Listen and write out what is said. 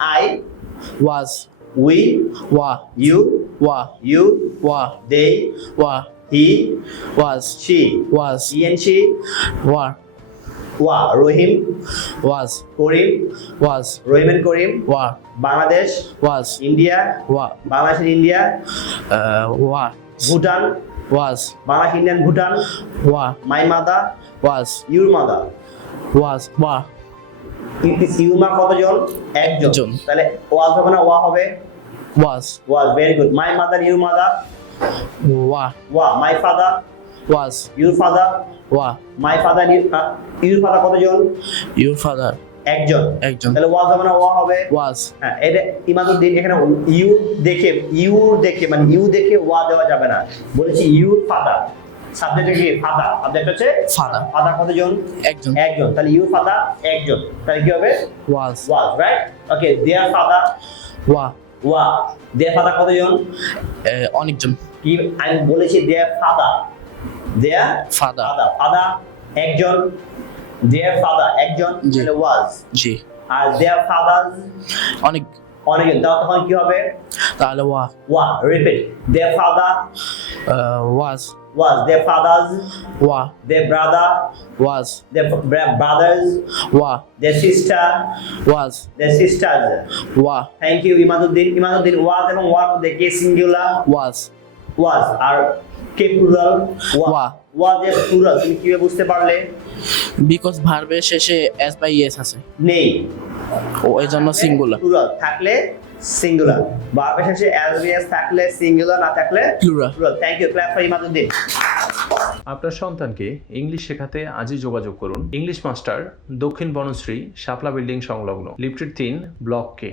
I, was, we, wa, you, wa, you, wa, they, wa, he, was, she, was, he and she, wa, Rohim, was, Karim, was, Rohim and Karim, wa, Bangladesh, was, India, wa, Bangladesh and India, wa, Bhutan, was, Bangladesh, India and Bhutan, wa, my mother, was, your mother. was, wa, ইউমা কতজন? একজন। একজন। তাহলে ওয়াজ হবে না ওয়া হবে? was, was, very good. My mother, your mother, wa, ওয়া। My father, was, your father, wa, my father, your father কতজন? your father, একজন। একজন, তাহলে ওয়াজ হবে না ওয়া হবে? was, হ্যাঁ, এটা ইমাদুদ্দিন এখানে ইউ দেখে মানে ইউ দেখে ওয়া দেওয়া যাবে না। বলেছি ইউর ফাদার, সাবজেক্ট কি? ফাদার। সাবজেক্ট হচ্ছে father, ফাদার কতজন? একজন, একজন। তাহলে ইউর ফাদার একজন, তাহলে কি হবে? was, was, right? Okay, their father, wa, ওয়া। দেয়ার ফাদার কতজন? অনেকজন, কি আমি বলেছি? Their father, their father, father, father একজন, দেয়ার ফাদার একজন, জি। তাহলে ওয়াজ। জি, আর দেয়ার ফাদার অনেক, অনেকজন, তাহলে তখন কি হবে? তাহলে wa, were. Repeat, their father was, was, their fathers, wa, their brother, was, their brothers, wa, their sister, was, their sisters. wa, thank you Imaduddin. Imaduddin, was এবং ওয়ার মধ্যে কে সিঙ্গুলার? was, was. আর কে প্লুরাল? ওয়া। ওয়াজ এর plural তুমি কিভাবে বুঝতে পারলে? because ভার্বের শেষে s by es আছে, নেই, ও এই জন্য সিঙ্গুলার, প্লুরাল থাকলে সিঙ্গুলার, ভার্বের শেষে এস থাকলে সিঙ্গুলার, না থাকলে plural. Plural. Thank you, clap for Imaduddin. আপনার সন্তানকে ইংলিশ শেখাতে আজই যোগাযোগ করুন ইংলিশ মাস্টার, দক্ষিণ বনশ্রী, শাপলা বিল্ডিং সংলগ্ন, লিফটেড 3, ব্লক কে।